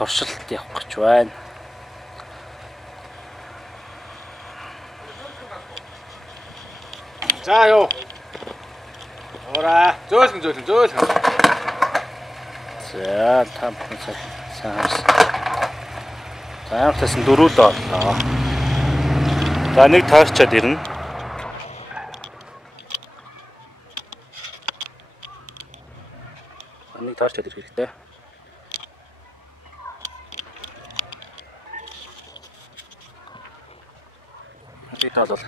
туршилт явах гэж байна. За юу. Ора, зөөлгөн. За, та бүхэн сайн харсан. Таамтаас 4 л боллоо. За нэг таарчаад ирнэ. Нэг таарчаад ирэх хэрэгтэй. Нэг тоолол.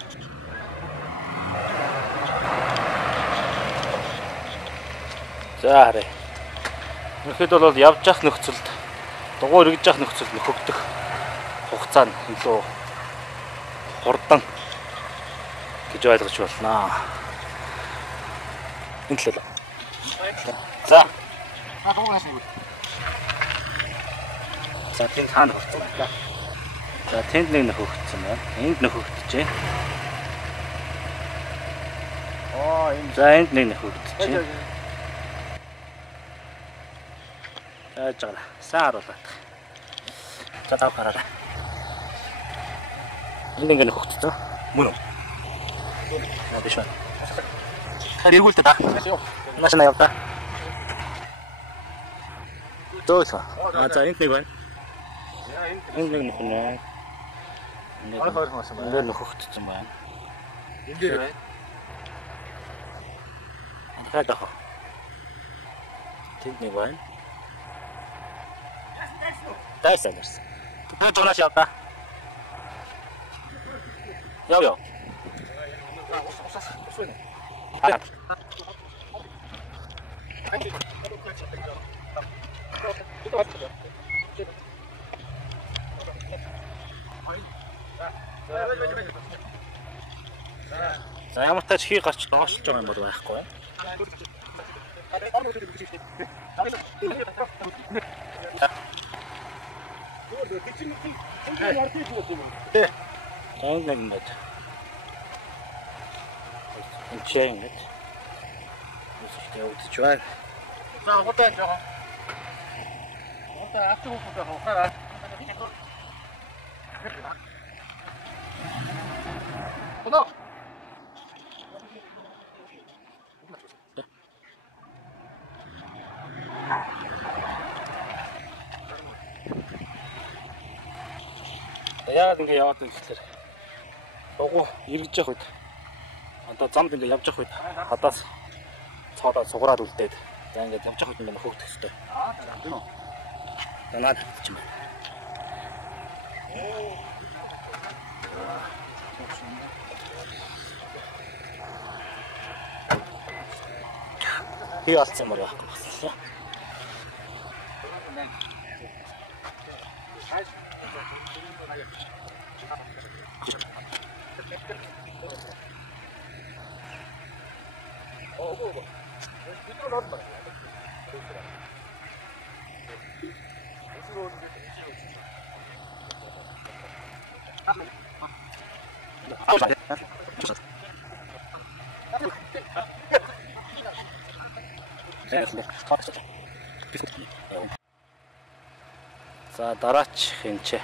За харъя. Өнөөдөр бол явж явах нөхцөлд дугуй эргэж явах нөхцөлд нөхөгдөх хугацаа нь илүү хурдан гэж ойлгож байна. Энэ л. За. За тийм хаана болсон бэ? За тэнд нэг нөхөгдсөн байна. Энд нөхөгдөж. За энд нэг нөхөгдөж. Жаа. Сайн харуулаад. За тав хараа. Энд ингэ нөхөгдсөн. Мөн үү? Биш байна. Эргүүлдэг та. Нааш на явта. Төөс. За энд нэг байна. Энд нэг нөхнө. Энд нөхөгдсөн байна. Энд дээр байна. Хадаа. Тэнд нэг байна. Дайсан. Төвд жонаш явта. Яв. За ямар тач хий гарч доошлж байгаа юм бол байхгүй. Энд нэг мэд. Энчэн мэд. Үстэй удаж байна. За хотоо жоо. Хотоо авто хөөхөө хоохоо. Хоноо. Яагаад ингэ яваад байна гэхээр дугуй эргэж явах үед одоо замд ингэ явж явах үед хадаас цоодоо сугараад үлдээд за ингэ явж явах үед ингэ хөөгдөх хэрэгтэй. Тийм үү? Танаад ч юм байна. Би олцсон мөр байхгүй байна. За дараач хинчээ.